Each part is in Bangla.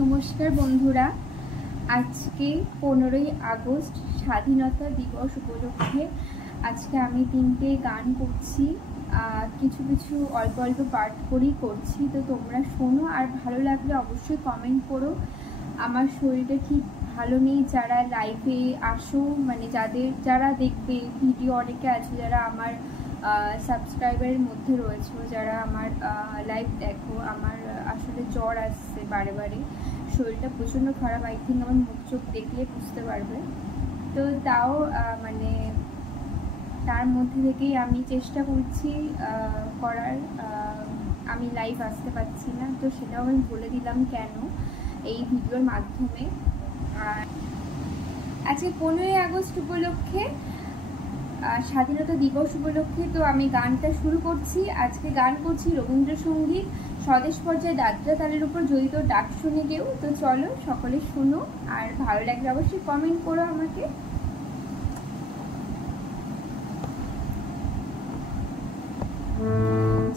নমস্কার বন্ধুরা, আজকে 15ই আগস্ট স্বাধীনতা দিবস উপলক্ষে আজকে আমি 3টে গান করছি। কিছু কিছু অল্প অল্প পাঠ করেই করছি, তো তোমরা শোনো আর ভালো লাগলে অবশ্যই কমেন্ট করো। আমার শরীরটা ঠিক ভালো নেই, যারা লাইভে আসো মানে যারা দেখবে ভিডিও, অনেকে আছে যারা আমার সাবস্ক্রাইবারের মধ্যে রয়েছে, যারা আমার লাইভ দেখো। আমার আসলে জ্বর আসছে বারে বারে, শরীরটা প্রচণ্ড খারাপ। আই থিঙ্ক আমার মুখ চোখ দেখলে বুঝতে পারবে। তো তাও মানে তার মধ্যে থেকেই আমি চেষ্টা করছি করার। আমি লাইভ আসতে পারছি না, তো সেটাও আমি বলে দিলাম কেন এই ভিডিওর মাধ্যমে। আর আজকে 15ই আগস্ট উপলক্ষে, স্বাধীনতা দিবস উপলক্ষে তো আমি গানটা শুরু করছি। আজকে গান করছি রবীন্দ্রসঙ্গীত, স্বদেশ পর্যায়ে দাদরা তালের উপর জড়িত ডাক শুনে কেউ। তো চলো সকলে শুনো, আর ভালো লাগলে অবশ্যই কমেন্ট করো আমাকে।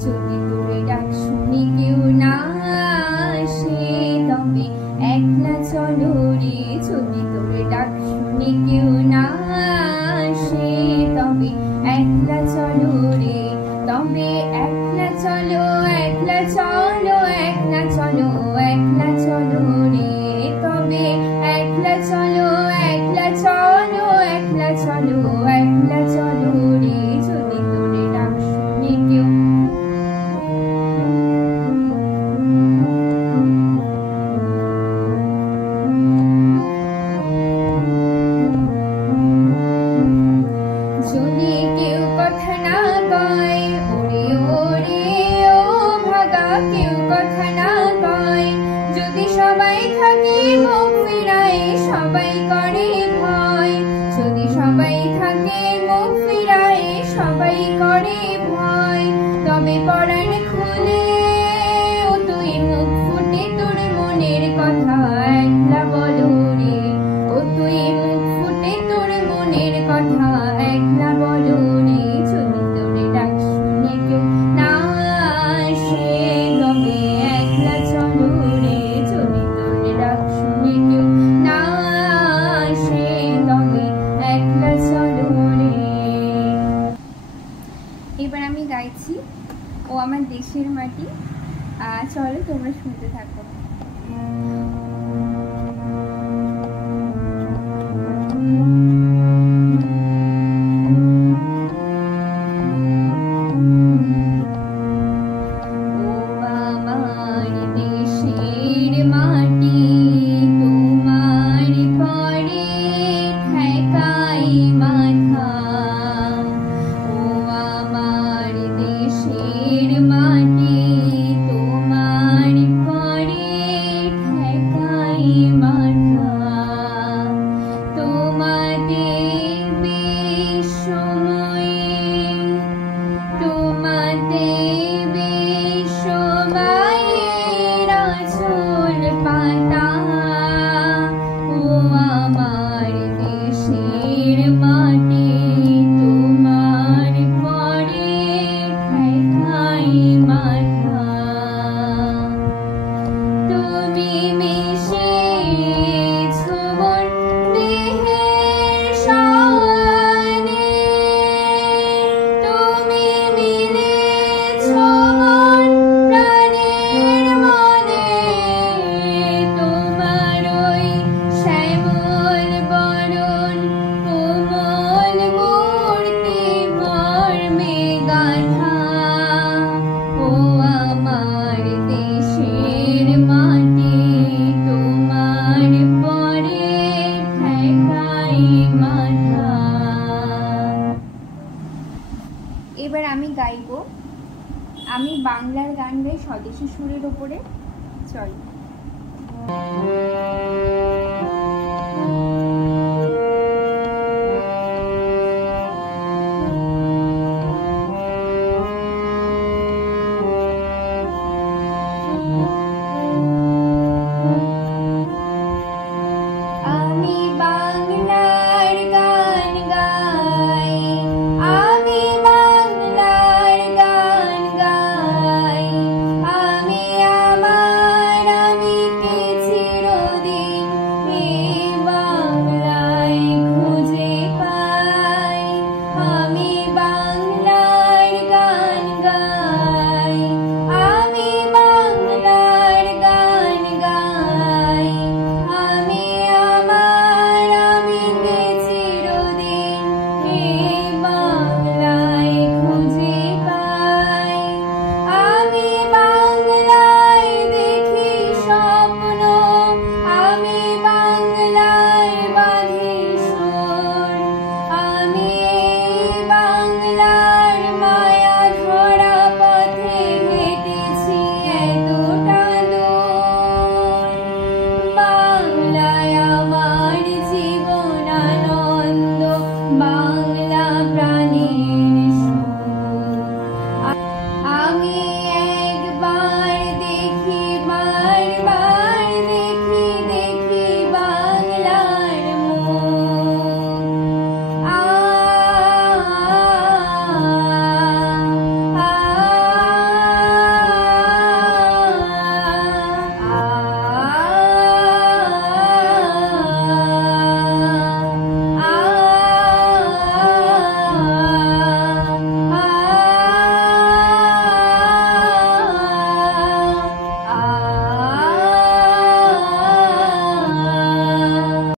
যদি তোরে ডাক শুনে কেউ না আসে, তবে একলা চলো রে। যদি তোরে ডাক শুনে কেউ না আসে, তবে একলা চলো রে। তবে একলা চলো, একলা চলো, একলা চলো, একলা চলো রে। তবে একলা চলো, একলা চলো, একলা চলো, একলা চলো রে। যদি তোরে ডাক শুনে কেউ পরাণ খুলে ও তুই মুখ ফুটে তোর মনের কথা একলা বলো রে। ও তুই মুখ ফুটে তোর মনের কথা একলা বলো রে। যদি তোরে ডাক শুনে কেউ না আসে, তবে একলা চলো রে। যদি তোরে ডাক শুনে কেউ না আসে, তবে একলা চলো রে। এবার আমি গাইছি ও আমার দেশের মাটি। চলো তোমরা শুনতে থাকো। এবার আমি গাইব, আমি বাংলার গান গাই স্বদেশী সুরের ওপরে। চল।